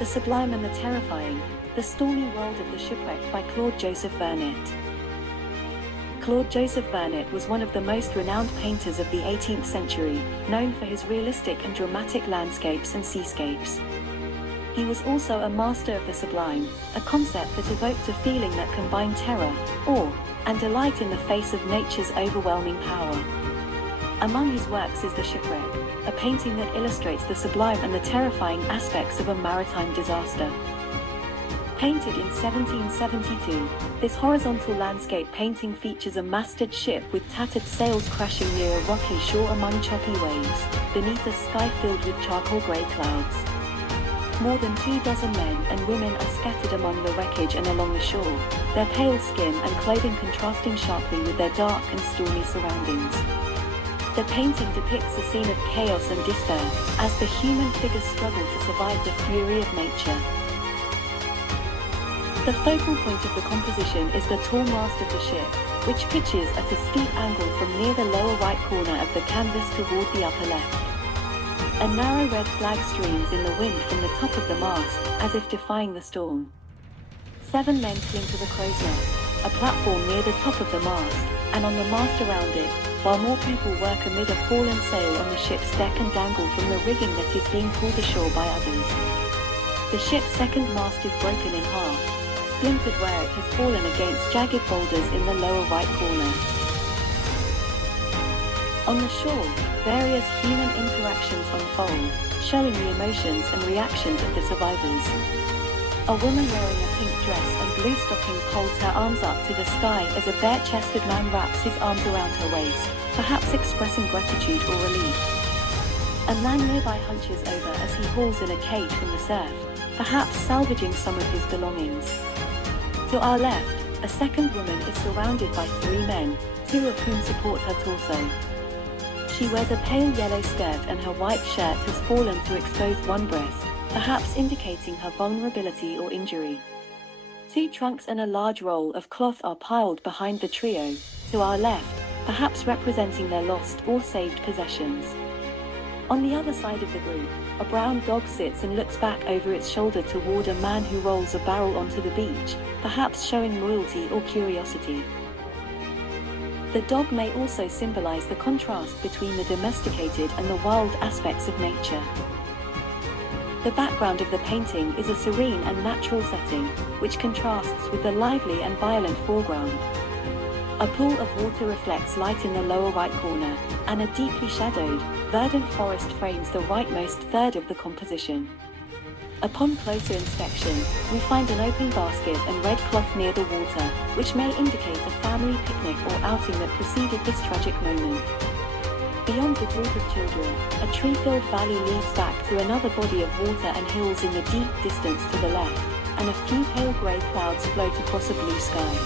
The Sublime and the Terrifying, The Stormy World of the Shipwreck by Claude-Joseph Vernet. Claude-Joseph Vernet was one of the most renowned painters of the 18th century, known for his realistic and dramatic landscapes and seascapes. He was also a master of the sublime, a concept that evoked a feeling that combined terror, awe, and delight in the face of nature's overwhelming power. Among his works is The Shipwreck, a painting that illustrates the sublime and the terrifying aspects of a maritime disaster. Painted in 1772, this horizontal landscape painting features a masted ship with tattered sails crashing near a rocky shore among choppy waves, beneath a sky filled with charcoal grey clouds. More than 24 men and women are scattered among the wreckage and along the shore, their pale skin and clothing contrasting sharply with their dark and stormy surroundings. The painting depicts a scene of chaos and despair, as the human figures struggle to survive the fury of nature. The focal point of the composition is the tall mast of the ship, which pitches at a steep angle from near the lower right corner of the canvas toward the upper left. A narrow red flag streams in the wind from the top of the mast, as if defying the storm. 7 men cling to the crow's nest, a platform near the top of the mast, and on the mast around it, while more people work amid a fallen sail on the ship's deck and dangle from the rigging that is being pulled ashore by others. The ship's second mast is broken in half, splintered where it has fallen against jagged boulders in the lower right corner. On the shore, various human interactions unfold, showing the emotions and reactions of the survivors. A woman wearing a pink dress and blue stockings holds her arms up to the sky as a bare-chested man wraps his arms around her waist, perhaps expressing gratitude or relief. A man nearby hunches over as he hauls in a cage from the surf, perhaps salvaging some of his belongings. To our left, a second woman is surrounded by 3 men, 2 of whom support her torso. She wears a pale yellow skirt and her white shirt has fallen to expose one breast, perhaps indicating her vulnerability or injury. 2 trunks and a large roll of cloth are piled behind the trio, to our left, perhaps representing their lost or saved possessions. On the other side of the group, a brown dog sits and looks back over its shoulder toward a man who rolls a barrel onto the beach, perhaps showing loyalty or curiosity. The dog may also symbolize the contrast between the domesticated and the wild aspects of nature. The background of the painting is a serene and natural setting, which contrasts with the lively and violent foreground. A pool of water reflects light in the lower right corner, and a deeply shadowed, verdant forest frames the rightmost third of the composition. Upon closer inspection, we find an open basket and red cloth near the water, which may indicate a family picnic or outing that preceded this tragic moment. Beyond the group of children, a tree-filled valley leads back to another body of water and hills in the deep distance to the left, and a few pale grey clouds float across a blue sky.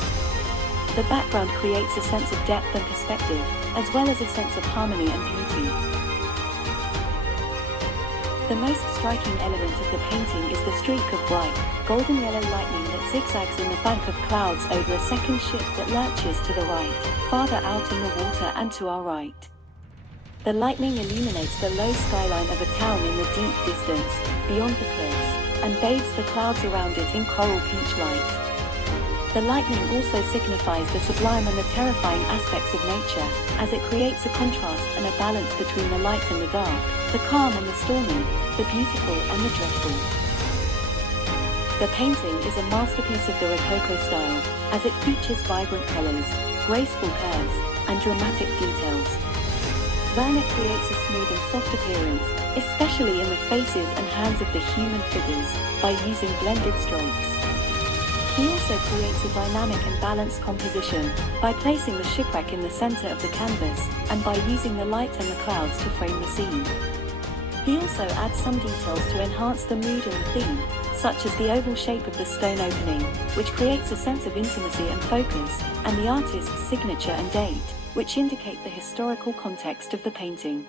The background creates a sense of depth and perspective, as well as a sense of harmony and beauty. The most striking element of the painting is the streak of bright, golden yellow lightning that zigzags in the bank of clouds over a second ship that lurches to the right, farther out in the water and to our right. The lightning illuminates the low skyline of a town in the deep distance, beyond the cliffs, and bathes the clouds around it in coral peach light. The lightning also signifies the sublime and the terrifying aspects of nature, as it creates a contrast and a balance between the light and the dark, the calm and the stormy, the beautiful and the dreadful. The painting is a masterpiece of the Rococo style, as it features vibrant colors, graceful curves, and dramatic details. Vernet creates a smooth and soft appearance, especially in the faces and hands of the human figures, by using blended strokes. He also creates a dynamic and balanced composition, by placing the shipwreck in the center of the canvas, and by using the light and the clouds to frame the scene. He also adds some details to enhance the mood and the theme, such as the oval shape of the stone opening, which creates a sense of intimacy and focus, and the artist's signature and date, which indicate the historical context of the painting.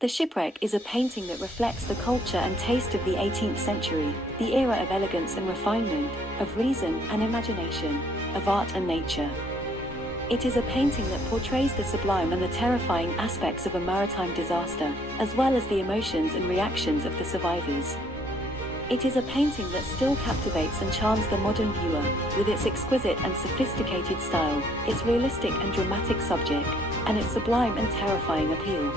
The Shipwreck is a painting that reflects the culture and taste of the 18th century, the era of elegance and refinement, of reason and imagination, of art and nature. It is a painting that portrays the sublime and the terrifying aspects of a maritime disaster, as well as the emotions and reactions of the survivors. It is a painting that still captivates and charms the modern viewer, with its exquisite and sophisticated style, its realistic and dramatic subject, and its sublime and terrifying appeal.